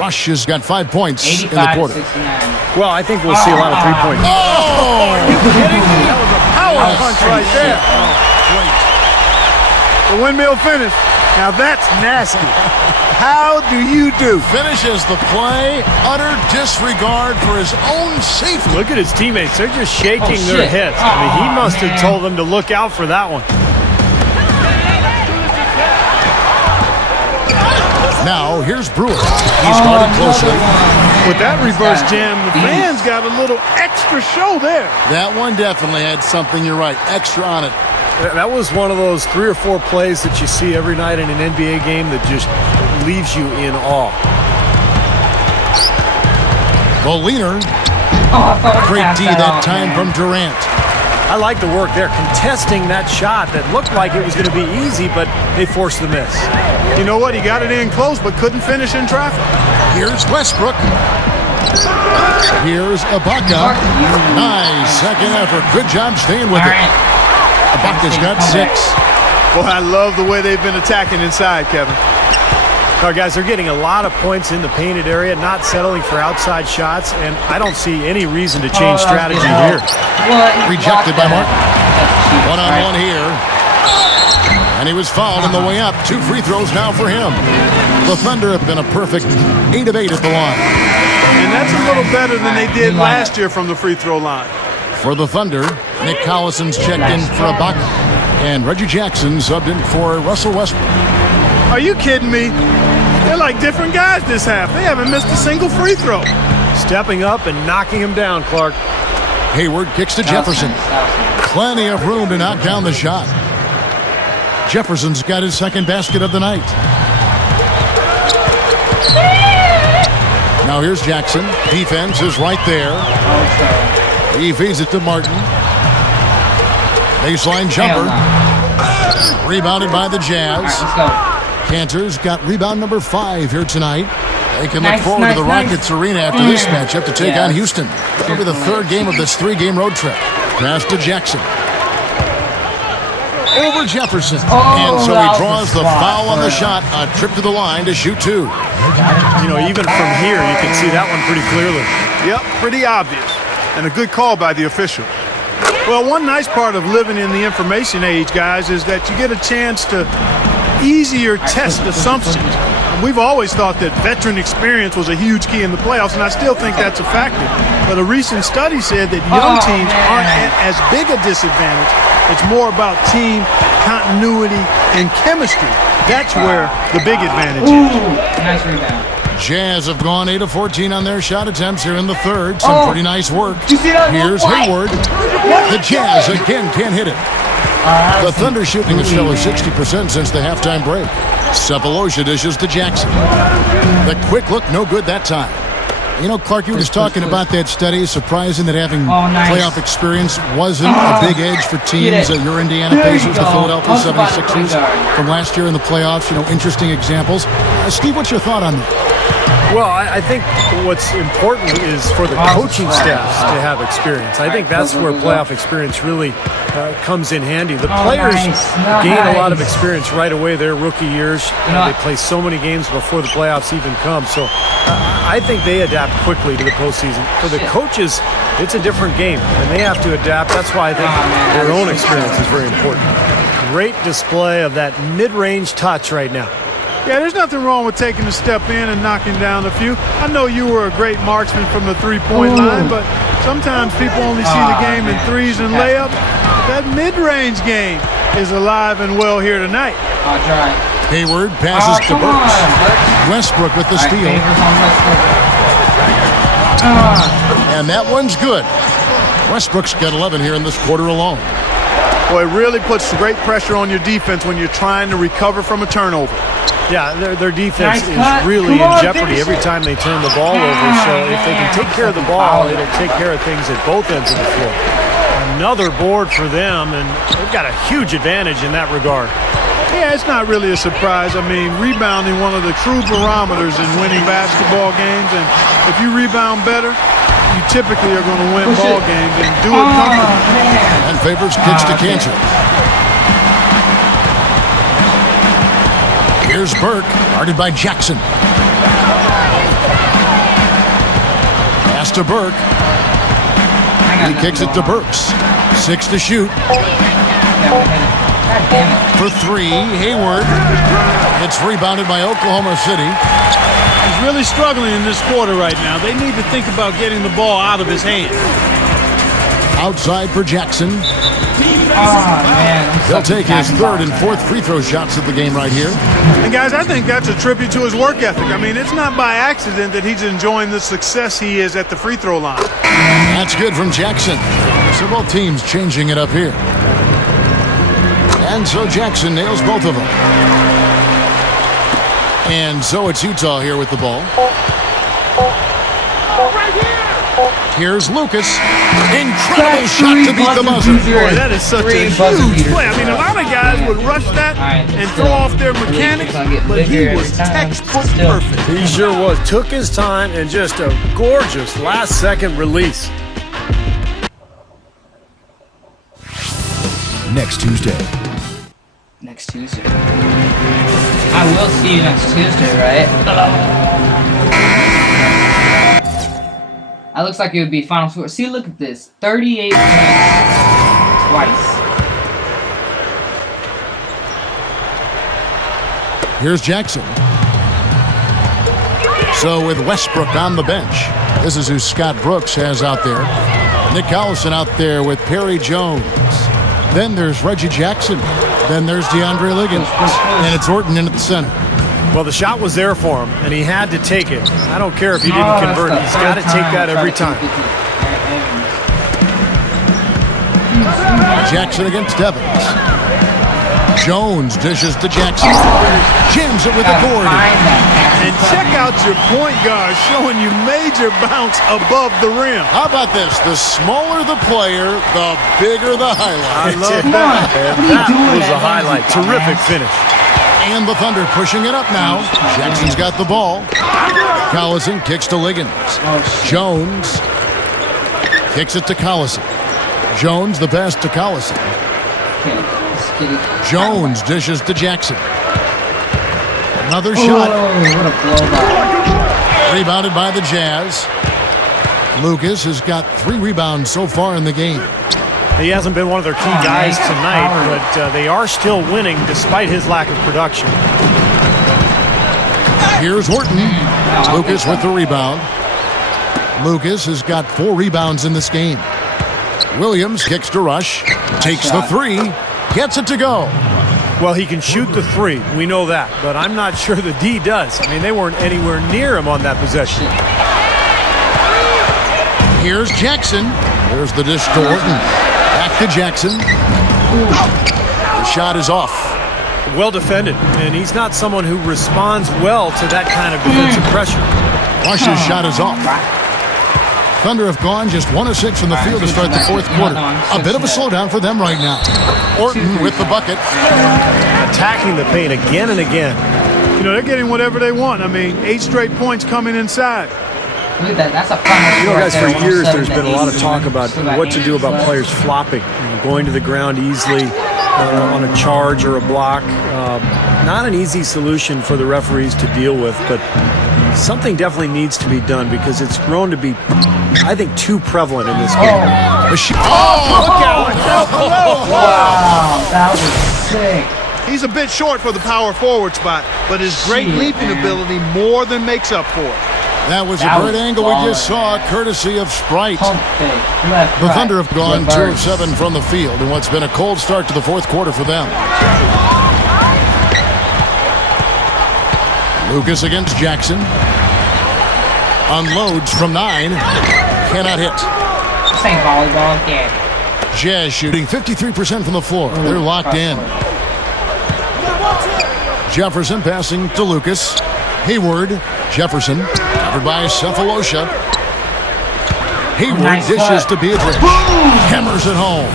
Rush has got 5 points in the quarter. 85-69. Well, I think we'll see a lot of three-point. Oh! Are you kidding me? That was a power punch right there. Great. The windmill finish. Now that's nasty. How do you do? Finishes the play. Utter disregard for his own safety. Look at his teammates. They're just shaking Oh, their shit. heads. I mean, he Aw, must have man. told them to look out for that one. Now, here's Brewer. He's guarded closer. With that reverse jam, the fans got a little extra show there. That one definitely had something, you're right, extra on it. That was one of those 3 or 4 plays that you see every night in an NBA game that just leaves you in awe. Boliner, Oh, I thought I great passed D that that off, time man. from Durant. I like the work there, contesting that shot that looked like it was going to be easy, but they forced the miss. You know what? He got it in close, but couldn't finish in traffic. Here's Westbrook. Here's Ibaka. Nice second effort. Good job staying with All it. right. Ibaka's got 6. Boy, I love the way they've been attacking inside, Kevin. All right, guys, they're getting a lot of points in the painted area, not settling for outside shots, and I don't see any reason to change strategy here. Rejected by Martin. One-on-one here. And he was fouled on the way up. 2 free throws now for him. The Thunder have been a perfect 8 of 8 at the line. And that's a little better than they did last year from the free throw line. For the Thunder, Nick Collison's checked in for Ibaka. And Reggie Jackson subbed in for Russell Westbrook. Are you kidding me? They're like different guys this half. They haven't missed a single free throw. Stepping up and knocking him down, Clark. Hayward kicks to Jefferson. Plenty of room to knock down the shot. Jefferson's got his second basket of the night. Now here's Jackson. Defense is right there. He feeds it to Martin. Baseline jumper. Rebounded by the Jazz. Let's go. Cantor's got rebound number 5 here tonight. They can look Nice, forward to the nice, Rockets Arena after this matchup to take on Yes. Houston. That'll be the 3rd game of this 3-game road trip. Pass to Jackson. Over Jefferson. And so he draws the foul on the shot. A trip to the line to shoot 2. You know, even from here, you can see that one pretty clearly. Yep, pretty obvious. And a good call by the official. Well, one nice part of living in the information age, guys, is that you get a chance to easier test assumptions. And we've always thought that veteran experience was a huge key in the playoffs, and I still think that's a factor. But a recent study said that young teams aren't at as big a disadvantage. It's more about team continuity and chemistry. That's where the big advantage is. Ooh, nice rebound. Jazz have gone 8 of 14 on their shot attempts here in the 3rd. Some pretty nice work. You see that? Here's Hayward. The Jazz again can't hit it. The Thunder shooting a stellar 60% since the halftime break. Cephalosha dishes to Jackson. The quick look, no good that time. You know, Clark, you were just talking about that study. Surprising that having nice. playoff experience wasn't a big edge for teams. Your Indiana Pacers, the Philadelphia 76ers from last year in the playoffs. You know, interesting examples. Steve, what's your thought on that? Well, I think what's important is for the coaching staffs to have experience. I think that's where playoff experience really comes in handy. The players gain a lot of experience right away their rookie years. They play so many games before the playoffs even come. So I think they adapt quickly to the postseason. For the coaches, it's a different game, and they have to adapt. That's why I think their own experience is very important. Great display of that mid-range touch right now. Yeah, there's nothing wrong with taking a step in and knocking down a few. I know you were a great marksman from the three-point line, but sometimes people only see the game in threes and layups. That mid-range game is alive and well here tonight. Hayward passes to Burks. Westbrook with the steal. And that one's good. Westbrook's got 11 here in this quarter alone. Boy, it really puts great pressure on your defense when you're trying to recover from a turnover. Yeah, their defense is really in jeopardy every time they turn the ball over. So if they can take care of the ball, it'll take care of things at both ends of the floor. Another board for them, and they've got a huge advantage in that regard. Yeah, it's not really a surprise. I mean, rebounding one of the true barometers in winning basketball games, and if you rebound better, you typically are going to win ball games and do it comfortably. And Favors kicks to Cantor. Here's Burke, guarded by Jackson. Pass to Burke. He kicks it to Burks. 6 to shoot. For 3, Hayward. It's rebounded by Oklahoma City. He's really struggling in this quarter right now. They need to think about getting the ball out of his hand. Outside for Jackson. Man, He'll take his third and fourth free throw shots of the game right here. And guys, I think that's a tribute to his work ethic. I mean, it's not by accident that he's enjoying the success he is at the free throw line. That's good from Jackson. So both teams changing it up here. And so Jackson nails both of them. And so it's Utah here with the ball. Here's Lucas. Incredible shot to beat the buzzer. Boy, that is such a huge play. I mean, a lot of guys would rush that and throw off their mechanics, but he was textbook perfect. He sure was. Took his time and just a gorgeous last-second release. Next Tuesday. Next Tuesday. I will see you next Tuesday, right? That looks like it would be final score. See, look at this. 38 points twice. Here's Jackson. So with Westbrook on the bench, this is who Scott Brooks has out there. Nick Collison out there with Perry Jones. Then there's Reggie Jackson. Then there's DeAndre Liggins. And it's Orton in at the center. Well, the shot was there for him, and he had to take it. I don't care if he didn't convert. He's got to take that every time. Jackson against Evans. Jones dishes to Jackson. Jams it with a board. And check out your point guard showing you major bounce above the rim. How about this? The smaller the player, the bigger the highlight. I love that. That was a highlight. Terrific finish. And the Thunder pushing it up now. Jackson's got the ball. Collison kicks to Liggins. Jones kicks it to Collison. Jones the pass to Collison. Jones dishes to Jackson. Another shot. What a blowout. Rebounded by the Jazz. Lucas has got 3 rebounds so far in the game. He hasn't been one of their key guys tonight, but they are still winning despite his lack of production. Here's Horton. Lucas with the rebound. Lucas has got 4 rebounds in this game. Williams kicks to Rush. Takes the 3. Gets it to go. Well, he can shoot the 3. We know that. But I'm not sure the D does. I mean, they weren't anywhere near him on that possession. Here's Jackson. There's the dish to Horton. Back to Jackson. The shot is off. Well defended, and he's not someone who responds well to that kind of defensive pressure. Wash's shot is off. Thunder have gone just 1 of 6 from the field to start the fourth quarter. A bit of a slowdown for them right now. Orton with the bucket. Attacking the paint again and again. You know, they're getting whatever they want. I mean, 8 straight points coming inside. Look at that. That's a fun. You know, guys, for years there's been a lot of talk about what to do about players flopping, going to the ground easily on a charge or a block. Not an easy solution for the referees to deal with, but something definitely needs to be done because it's grown to be, I think, too prevalent in this game. Look out! Wow, that was sick. He's a bit short for the power forward spot, but his great leaping ability more than makes up for it. That was a great angle we just saw, courtesy of Sprite. Pump fake. Left, The Thunder have gone Left 2 bird. of 7 from the field in what's been a cold start to the fourth quarter for them. Lucas against Jackson. Unloads from 9. Cannot hit. This ain't volleyball. Yeah. Jazz shooting 53% from the floor. They're locked in. Jefferson passing to Lucas. Hayward. Jefferson. Covered by Cephalosha. Hayward Nice dishes cut. to Beatrice. Hammers it home.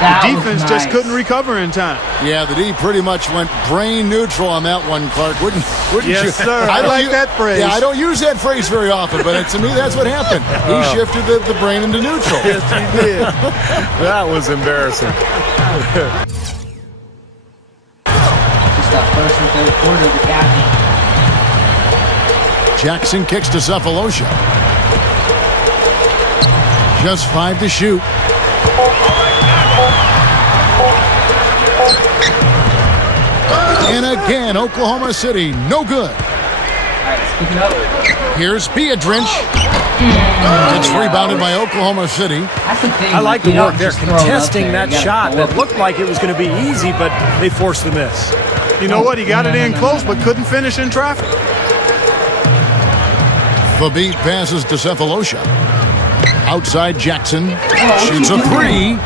That was Defense just nice. couldn't recover in time. Yeah, the D pretty much went brain neutral on that one, Clark. Wouldn't Yes, you? sir. I don't like that phrase. Yeah, I don't use that phrase very often, but to me, that's what happened. He shifted the brain into neutral. Yes, he did. That was embarrassing. Just that first and third quarter of the captain. Jackson kicks to Cephalosha. Just 5 to shoot. And again, Oklahoma City, no good. All right, let's pick it up. Here's Beatrice. It's rebounded by Oklahoma City. That's the thing. I like the you don't work there, just throw it up contesting there. that You gotta shot go that up. looked like it was going to be easy, but they forced the miss. You know what? He got it in close, but couldn't finish in traffic. Fabit passes to Cephalosha. Outside Jackson. Shoots a 3.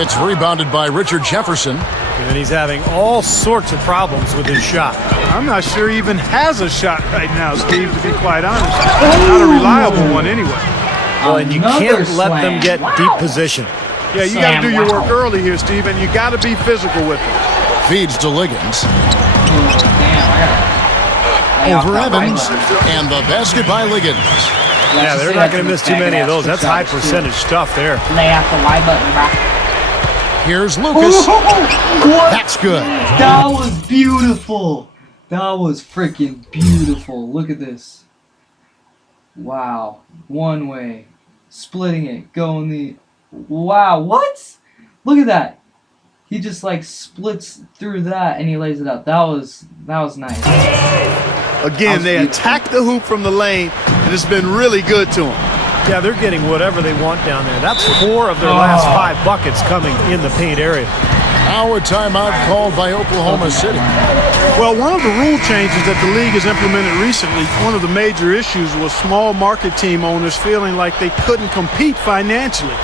It's rebounded by Richard Jefferson. And he's having all sorts of problems with his shot. I'm not sure he even has a shot right now, Steve, to be quite honest. Not a reliable one anyway. Well, and you Another can't let slam. them get Wow. deep position. Yeah, you got to do your Wow. work early here, Steve, and you got to be physical with it. Feeds to Liggins. Damn, I gotta. Over Evans. And the basket by Liggins. Yeah, they're not going to miss too many of those. That's high percentage stuff there. Lay out the Y button, bro. Here's Lucas. That's good. That was beautiful. That was freaking beautiful. Look at this. Wow. One way. Splitting it. Going the... Wow. What? Look at that. He just like splits through that and he lays it up. That was nice. Again, they attack the hoop from the lane, and it's been really good to them. Yeah, they're getting whatever they want down there. That's 4 of their last 5 buckets coming in the paint area. Now a timeout called by Oklahoma City. Well, one of the rule changes that the league has implemented recently, one of the major issues was small market team owners feeling like they couldn't compete financially.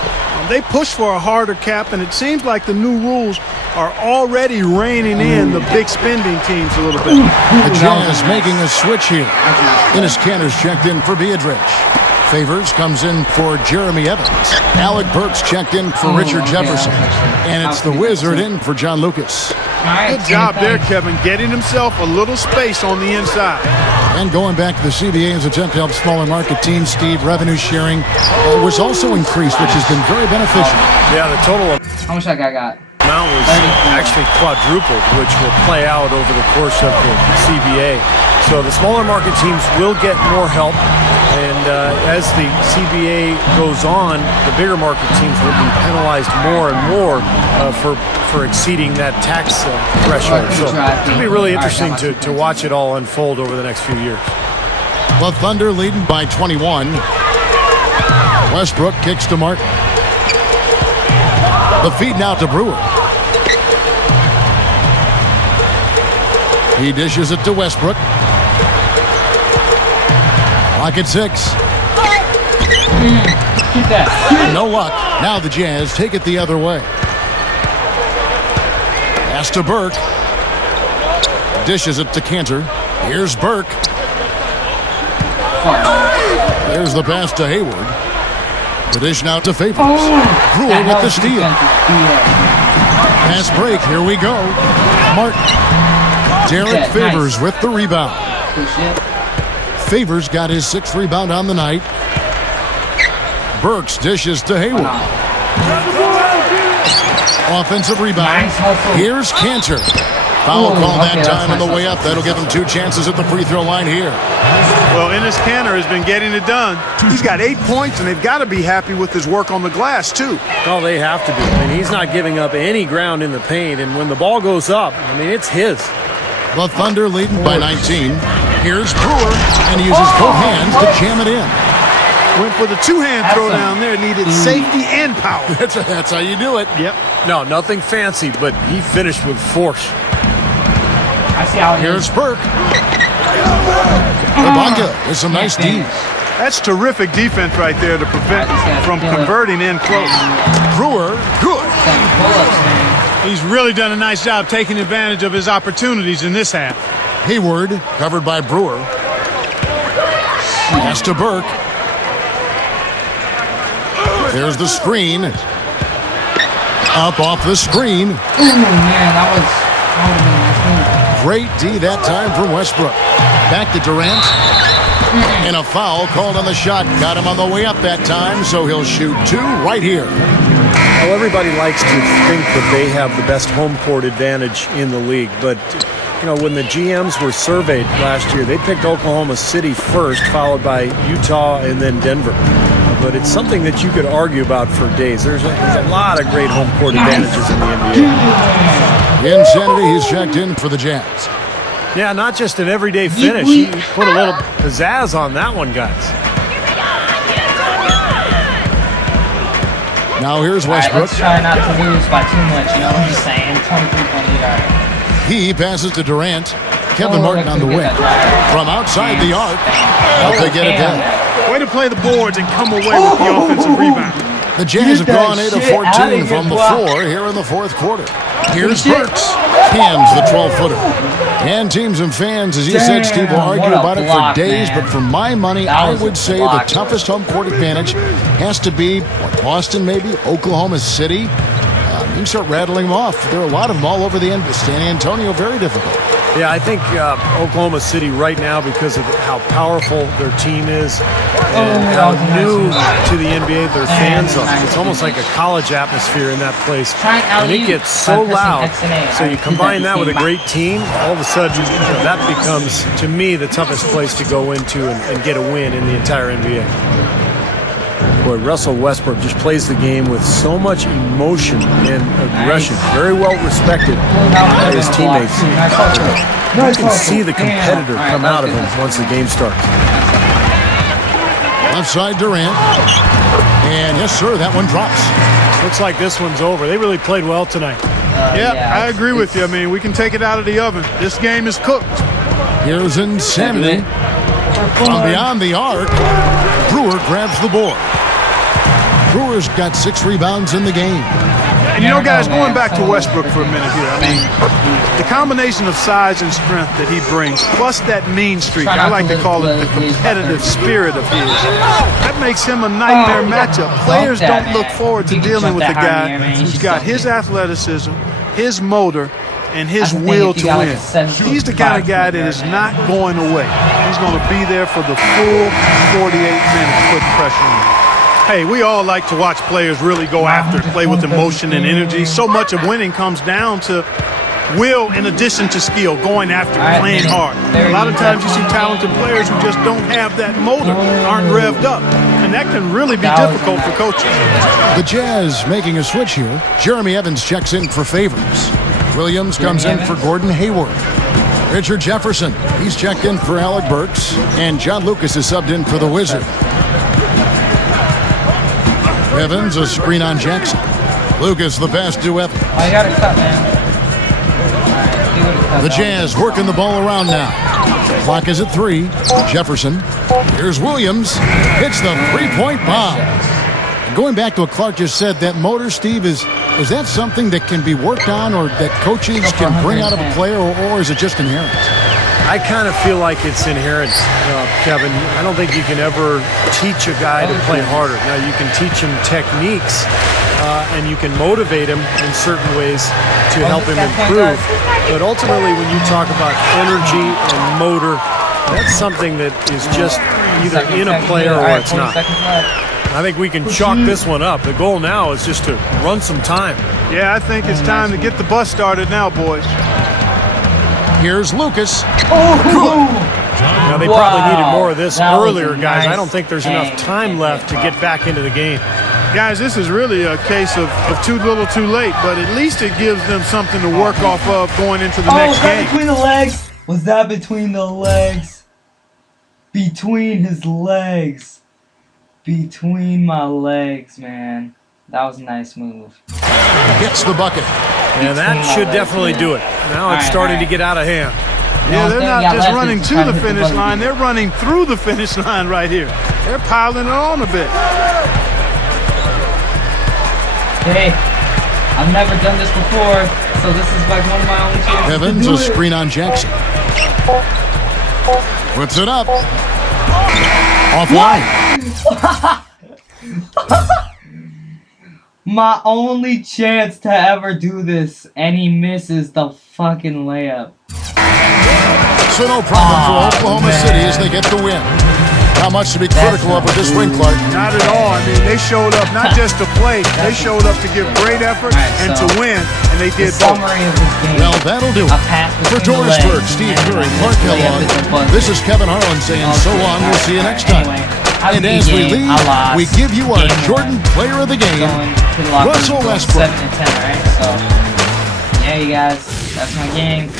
They pushed for a harder cap, and it seems like the new rules are already reining in the big spending teams a little bit. The Jazz making a switch here. Ennis Cantor's checked in for Beatrice. Favors comes in for Jeremy Evans. Alec Burks checked in for Richard Jefferson. And it's the Wizard in for John Lucas. Good job there, Kevin, getting himself a little space on the inside. And going back to the CBA's attempt to help smaller market teams, Steve, revenue sharing was also increased, which has been very beneficial. Yeah, the total How much that guy got? amount was actually quadrupled, which will play out over the course of the CBA. So the smaller market teams will get more help, and as the CBA goes on, the bigger market teams will be penalized more and more for exceeding that tax threshold. So it'll be really interesting to watch it all unfold over the next few years. The Thunder leading by 21. Westbrook kicks to Martin. The feed now to Brewer. He dishes it to Westbrook. Clock at 6. Keep that. No luck. Now the Jazz take it the other way. Pass to Burke. Dishes it to Cantor. Here's Burke. There's the pass to Hayward. The dish now to Favors. Brewer with the steal. Pass break. Here we go. Martin. Derek Favors with the rebound. Favors got his 6th rebound on the night. Burks dishes to Hayward. Offensive rebound. Here's Cantor. Foul call that time on the way up. That'll give him 2 chances at the free throw line here. Well, Enes Kanter has been getting it done. He's got 8 points, and they've got to be happy with his work on the glass, too. Oh, they have to be. I mean, he's not giving up any ground in the paint, and when the ball goes up, I mean, it's his. The Thunder leading by 19. Here's Brewer, and he uses both hands to jam it in. Went for the 2-hand throw down there. Needed safety and power. That's how you do it. Yep. No, nothing fancy, but he finished with force. I see how it Here's is. Burke. Ibaka with some nice D's. That's terrific defense right there to prevent from converting in close. Brewer, good. Pull-ups, man. He's really done a nice job taking advantage of his opportunities in this half. Hayward covered by Brewer. Pass to Burke. There's the screen. Up off the screen. Ooh, man, that would have been a nice move. Great D that time from Westbrook. Back to Durant. And a foul called on the shot. Got him on the way up that time, so he'll shoot 2 right here. Well, everybody likes to think that they have the best home court advantage in the league, but you know, when the GMs were surveyed last year, they picked Oklahoma City first, followed by Utah and then Denver. But it's something that you could argue about for days. There's a lot of great home court advantages in the NBA. Insanity, he's checked in for the Jazz. Yeah, not just an everyday finish. He put a little pizzazz on that one, guys. Now here's All right, Westbrook. let's try not to lose by too much, you know what I'm saying? 23.8, all right. He passes to Durant. Kevin Martin on the wing. From outside the arc. Help to get it down. Way to play the boards and come away with the offensive rebound. The Jazz have gone 8 of 14 from the floor here in the 4th quarter. Here's Burks. Cams the 12-footer. And teams and fans, as you said, Steve, will argue about it for days, but for my money, I would say the toughest home court advantage has to be Boston, maybe, Oklahoma City. You can start rattling them off. There are a lot of them all over the end. San Antonio, very difficult. Yeah, I think Oklahoma City right now, because of how powerful their team is and how new to the NBA their fans are. It's almost like a college atmosphere in that place. And it gets so loud. So you combine that with a great team, all of a sudden that becomes, to me, the toughest place to go into and get a win in the entire NBA. Boy, Russell Westbrook just plays the game with so much emotion and aggression. Very well respected by his teammates. You can see the competitor come out of him once the game starts. Left side Durant. And yes, sir, that one drops. Looks like this one's over. They really played well tonight. Yeah, I agree with you. I mean, we can take it out of the oven. This game is cooked. Here's Insanity. From beyond the arc, Brewer grabs the board. Brewer's got 6 rebounds in the game. And you know, guys, going back to Westbrook for a minute here, I mean, the combination of size and strength that he brings, plus that mean streak, I like to call it the competitive spirit of his, that makes him a nightmare matchup. Players don't look forward to dealing with a guy who's got his athleticism, his motor, and his will to win. He's the kind of guy that is not going away. He's going to be there for the full 48 minutes, putting pressure on him. Hey, we all like to watch players really go after it, play with emotion and energy. So much of winning comes down to will in addition to skill, going after it, playing hard. A lot of times you see talented players who just don't have that motor, aren't revved up. And that can really be difficult for coaches. The Jazz making a switch here. Jeremy Evans checks in for Favors. Williams comes in for Gordon Hayward. Richard Jefferson, he's checked in for Alec Burks. And John Lucas is subbed in for the Wizard. Evans, a screen on Jackson. Lucas, the pass to Evans. Oh, you gotta cut, man. Right, the Jazz working the ball around now. Clock is at 3. Jefferson. Here's Williams. Hits the 3-point bomb. And going back to what Clark just said, that motor, Steve, is that something that can be worked on or that coaches can bring out of a player, or is it just inherent? I kind of feel like it's inherent, Kevin. I don't think you can ever teach a guy to play harder. Now, you can teach him techniques, and you can motivate him in certain ways to help him improve. But ultimately, when you talk about energy and motor, that's something that is just either in a player or it's not. I think we can chalk this one up. The goal now is just to run some time. Yeah, I think it's time to get the bus started now, boys. Here's Lucas. Now, they probably needed more of this That was earlier, a guys. nice I don't think there's enough time left to get back into the game. Guys, this is really a case of too little too late, but at least it gives them something to work off of going into the next was that game. between the legs? Was that between the legs? Between his legs. Between my legs, man. That was a nice move. Gets the bucket. Yeah, that should definitely do it. Now it's starting to get out of hand. Yeah, they're not just running to the finish line, they're running through the finish line right here. They're piling it on a bit. Hey, I've never done this before, so this is like one of my only chances Evans, to do a screen on Jackson. Puts it up. Offline. My only chance to ever do this, and he misses the fucking layup. So no problem for Oklahoma City as they get the win. Not much to be critical of with this win, Clark. Not at all. I mean, they showed up not just to play, they showed up to give great effort and to win, and they did both. Summary of this game. Well, that'll do it. For Dorisburg, Steve Curry, Clark Kellogg, this is Kevin Harlan saying so long. We'll see you next time. And as we leave, we give you our Jordan Player of the Game, Russell Westbrook. 7 and 10, right? So, yeah, you guys, that's my game.